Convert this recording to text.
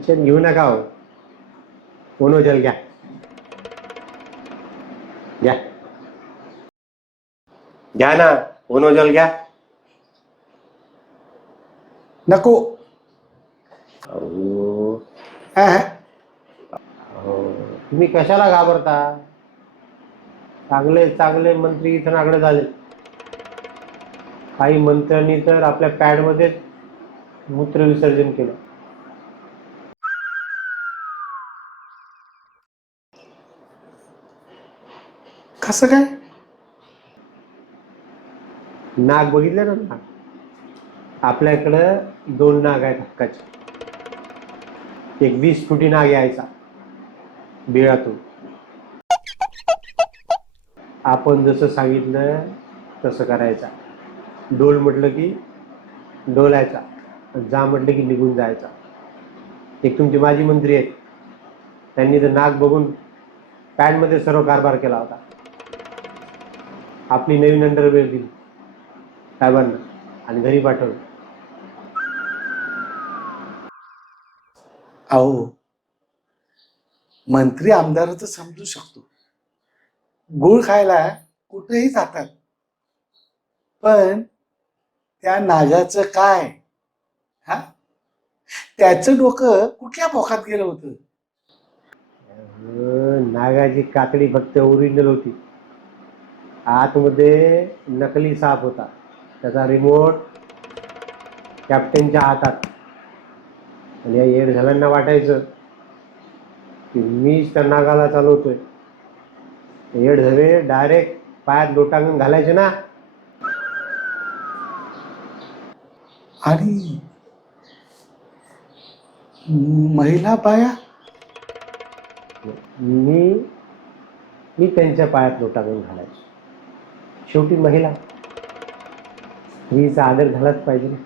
Tension घेऊ नका हो. ओनोजल घ्या घ्या घ्या ना. ओनोजल घ्या. नको. अहो, अह, तुम्ही कशाला घाबरता? चांगले चांगले मंत्री इथं नाकडे झाले. काही मंत्र्यांनी तर आपल्या पॅडमध्ये मूत्र विसर्जन केलं. कसं काय? नाग बघितले ना नाग? आपल्याकडं 2 नाग आहेत हक्काचे. एक 20 फुटी नाग यायचा बिळातून. आपण जसं सांगितलं तसं करायचा. डोल म्हटलं की डोलायचा, जा म्हटलं की निघून जायचा. एक तुमचे माजी मंत्री आहेत, त्यांनी तर नाग बघून पॅडमध्ये सर्व कारभार केला होता. आपली नवीन अंडरवेअर दिली साहेबांना आणि घरी पाठवलं. अहो, मंत्री आमदार तर समजू शकतो, गुळ खायला कुठेही जातात, पण त्या नागाचं काय? हा, त्याचं डोकं कुठल्या बोकात गेलं होतं? नागाची कातडी फक्त ओरिजिनल होती, आतमध्ये नकली साप होता. त्याचा रिमोट कॅप्टनच्या हातात. आणि या येड झाल्यांना वाटायचं की मीच त्या नागाला चालवतोय. येड झाले डायरेक्ट पायात लोटांगण घालायचे ना. आणि महिला बाया? मी मी त्यांच्या पायात लोटांगण घालायचो. शेवटी महिला, स्त्रीचा आदर झालाच पाहिजे ना.